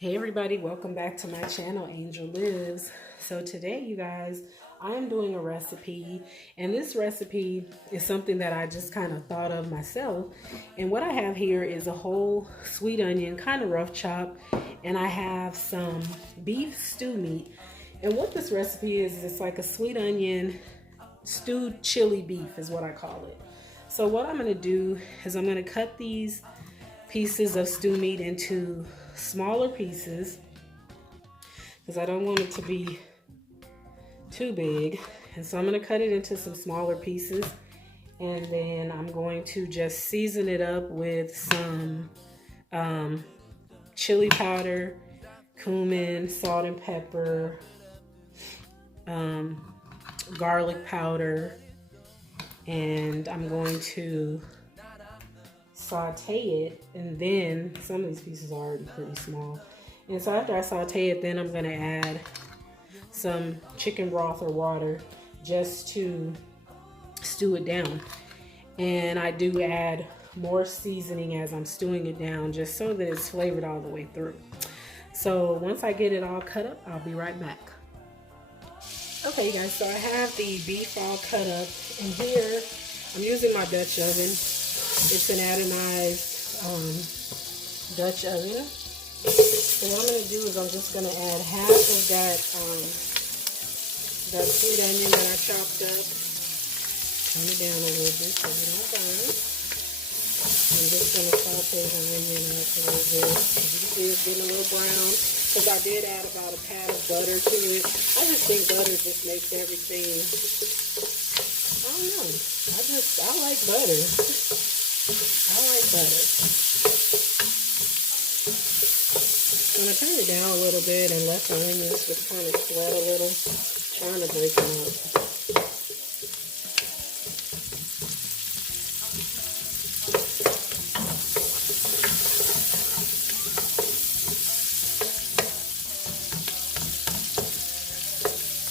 Hey everybody, welcome back to my channel, Angel Lives. So today, you guys, I am doing a recipe, and this recipe is something that I just kind of thought of myself. And what I have here is a whole sweet onion, kind of rough chop, and I have some beef stew meat. And what this recipe is it's like a sweet onion stewed chili beef is what I call it. So what I'm going to do is I'm going to cut these pieces of stew meat into smaller pieces because I don't want it to be too big, and so I'm going to cut it into some smaller pieces, and then I'm going to just season it up with some chili powder, cumin, salt and pepper, garlic powder, and I'm going to saute it. And then some of these pieces are already pretty small, and so after I saute it, then I'm going to add some chicken broth or water just to stew it down. And I do add more seasoning as I'm stewing it down just so that it's flavored all the way through. So once I get it all cut up, I'll be right back. Okay, you guys, so I have the beef all cut up, and here I'm using my Dutch oven. It's an anodized Dutch oven. So what I'm going to do is I'm just going to add half of that sweet onion that I chopped up. Turn it down a little bit so we don't burn. I'm just going to saute the onion up a little bit. As you can see, it's getting a little brown because I did add about a pat of butter to it. I just think butter just makes everything, I don't know. I like butter. I like butter. I'm going to turn it down a little bit and let the onions just kind of sweat a little, trying to break them up.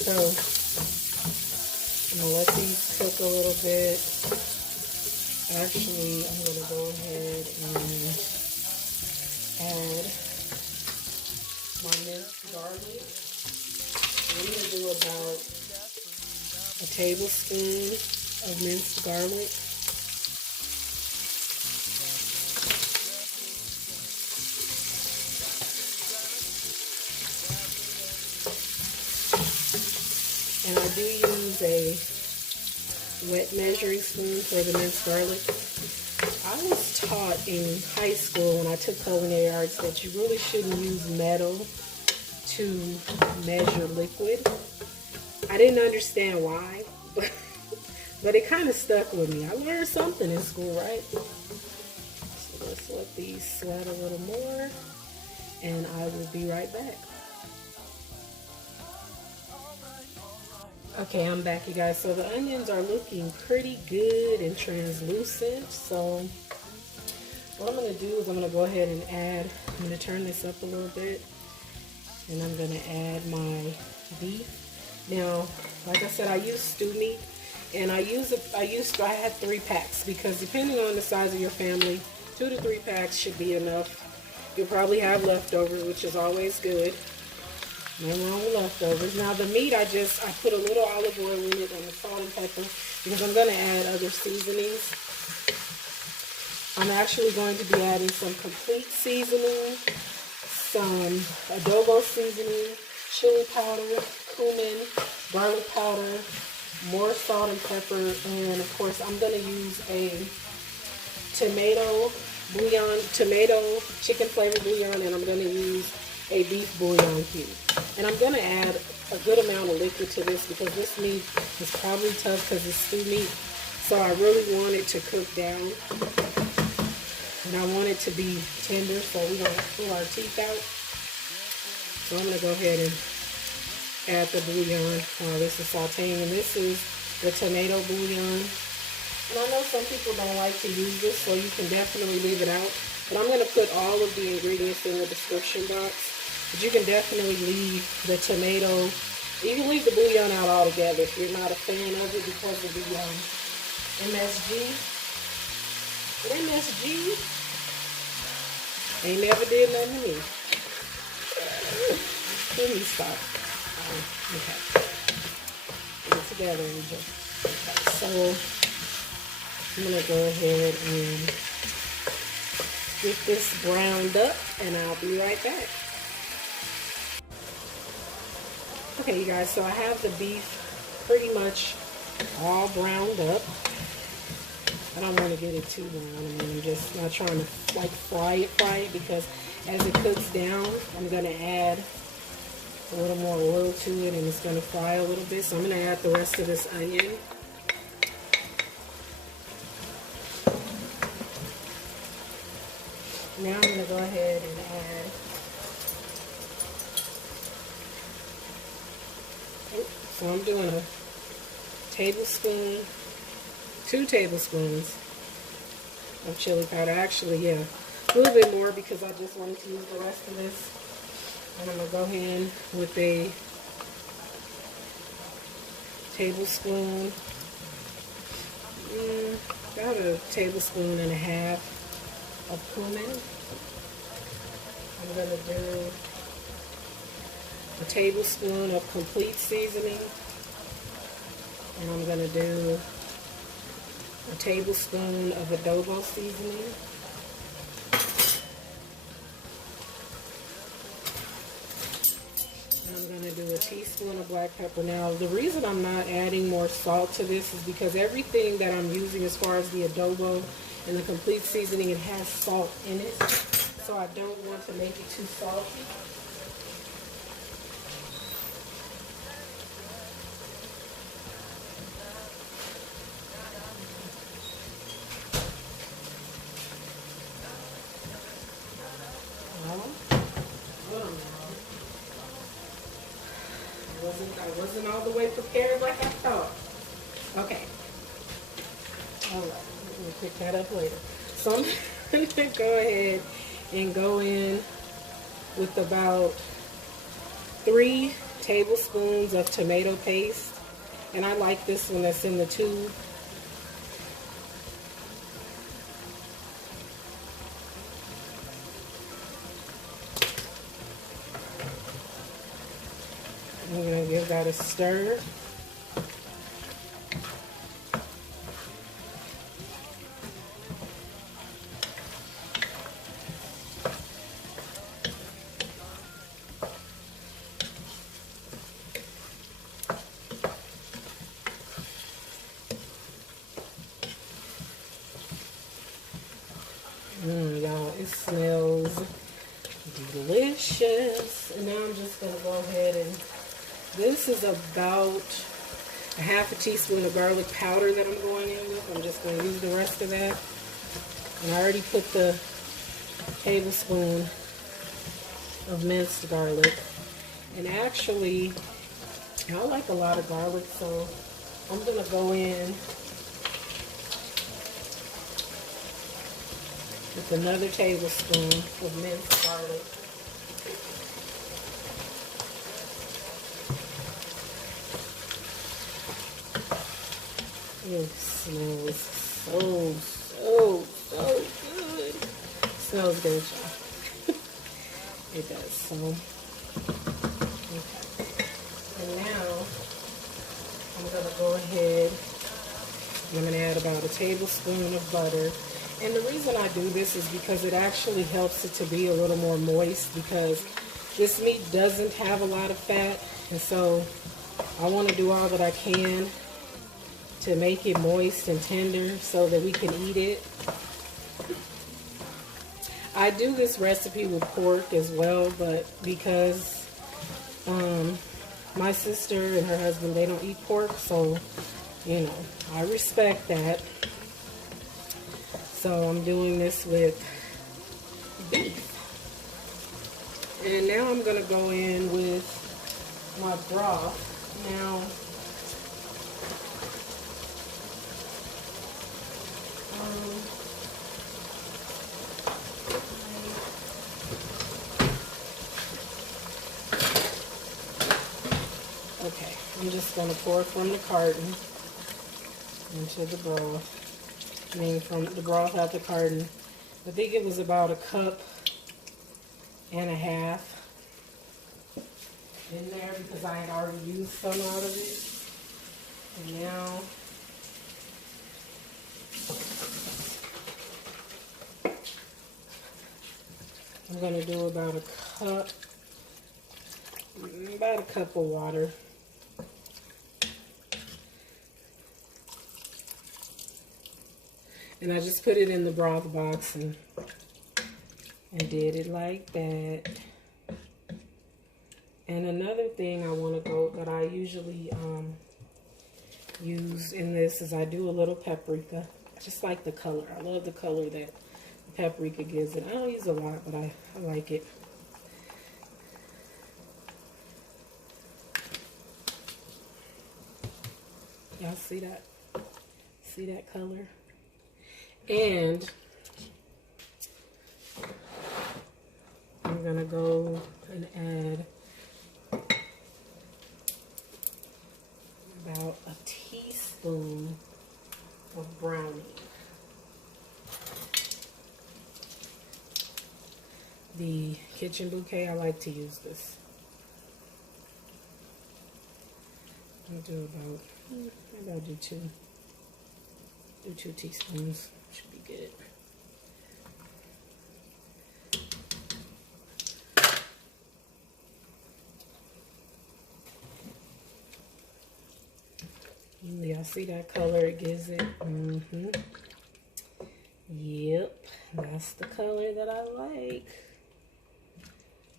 So I'm going to let these cook a little bit. Actually, I'm going to go ahead and add my minced garlic. I'm going to do about a tablespoon of minced garlic. And I do use a wet measuring spoon for the minced garlic. I was taught in high school when I took culinary arts that you really shouldn't use metal to measure liquid. I didn't understand why, but it kind of stuck with me. I learned something in school, right? So let's let these sweat a little more, and I will be right back. Okay, I'm back, you guys. So the onions are looking pretty good and translucent. So what I'm going to do is I'm going to go ahead and I'm going to turn this up a little bit, and I'm going to add my beef. Now, like I said, I use stew meat, and I had 3 packs because depending on the size of your family, 2 to 3 packs should be enough. You'll probably have leftovers, which is always good. Nothing wrong with leftovers. Now the meat, I put a little olive oil in it and the salt and pepper because I'm going to add other seasonings. I'm actually going to be adding some complete seasoning, some adobo seasoning, chili powder, cumin, garlic powder, more salt and pepper, and of course I'm going to use a tomato chicken flavored bouillon, and I'm going to use a beef bouillon cube. And I'm going to add a good amount of liquid to this because this meat is probably tough because it's stew meat. So I really want it to cook down. And I want it to be tender so we don't pull our teeth out. So I'm going to go ahead and add the bouillon while this is sauteing. And this is the tomato bouillon. And I know some people don't like to use this, so you can definitely leave it out. But I'm going to put all of the ingredients in the description box. But you can definitely leave the tomato. You can leave the bouillon out altogether if you're not a fan of it because of the MSG. But MSG ain't never did nothing to me. Let me stop. Okay. Get it together, Angel. Okay, so I'm gonna go ahead and get this browned up, and I'll be right back. Okay, you guys, so I have the beef pretty much all browned up. I don't want to get it too brown. I mean, I'm just not trying to like fry it because as it cooks down, I'm going to add a little more oil to it, and it's going to fry a little bit. So I'm going to add the rest of this onion. Now I'm going to go ahead and add, so I'm doing a tablespoon, 2 tablespoons of chili powder. Actually, yeah, a little bit more because I just wanted to use the rest of this. And I'm going to go in with a tablespoon, about a tablespoon and a half of cumin. I'm going to do a tablespoon of complete seasoning. And I'm going to do a tablespoon of Adobo seasoning. And I'm going to do a teaspoon of black pepper. Now, the reason I'm not adding more salt to this is because everything that I'm using as far as the adobo and the complete seasoning, it has salt in it. So I don't want to make it too salty. I wasn't all the way prepared like I thought. Okay. All right. We'll pick that up later. So I'm going to go ahead and go in with about 3 tablespoons of tomato paste. And I like this one that's in the tube. I'm going to give that a stir. Y'all, it smells delicious. And now I'm just going to go ahead and, this is about a half a teaspoon of garlic powder that I'm going in with. I'm just going to use the rest of that. And I already put the tablespoon of minced garlic. And actually, I like a lot of garlic, so I'm going to go in with another tablespoon of minced garlic. It smells so good. It smells good, y'all. It does. So, okay. And now, I'm going to go ahead and I'm going to add about a tablespoon of butter. And the reason I do this is because it actually helps it to be a little more moist, because this meat doesn't have a lot of fat. And so, I want to do all that I can to make it moist and tender so that we can eat it. I do this recipe with pork as well, but because my sister and her husband, they don't eat pork, so, you know, I respect that. So I'm doing this with beef. And now I'm going to go in with my broth. Now, okay, I'm just going to pour from the carton into the broth. I mean, from the broth out the carton. I think it was about 1.5 cups. in there because I had already used some out of it. And now I'm going to do about a cup of water. And I just put it in the broth box and did it like that. And another thing that I usually use in this is I do a little paprika. I just like the color. I love the color that the paprika gives it. I don't use a lot, but I like it. Y'all see that? See that color? And I'm gonna go and add about a teaspoon of brownie. The kitchen bouquet, I like to use this. I'll do about, maybe I'll do two teaspoons. Should be good. Y'all see that color it gives it? Yep, that's the color that I like.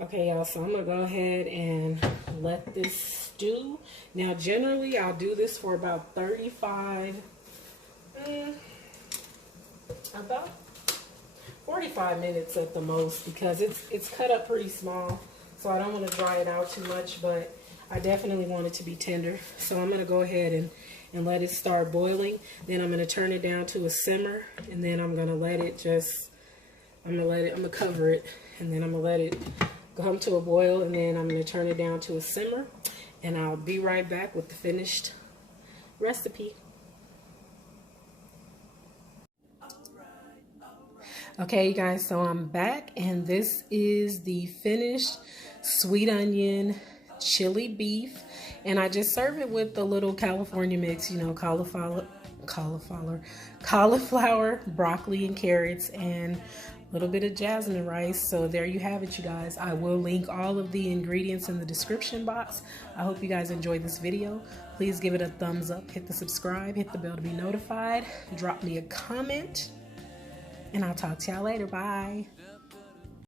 Okay, y'all, so I'm gonna go ahead and let this stew. Now, generally, I'll do this for about 45 minutes at the most, because it's cut up pretty small, so I don't want to dry it out too much, but I definitely want it to be tender. So I'm gonna go ahead and let it start boiling. Then I'm gonna turn it down to a simmer, and then I'm gonna let it I'm gonna cover it, and then I'm gonna let it come to a boil, and then I'm gonna turn it down to a simmer, and I'll be right back with the finished recipe. Okay, you guys, so I'm back, and this is the finished sweet onion chili beef, and I just serve it with the little California mix, you know, cauliflower, broccoli and carrots, and a little bit of jasmine rice. So there you have it, you guys. I will link all of the ingredients in the description box. I hope you guys enjoyed this video. Please give it a thumbs up, hit the subscribe, hit the bell to be notified, drop me a comment, and I'll talk to y'all later. Bye.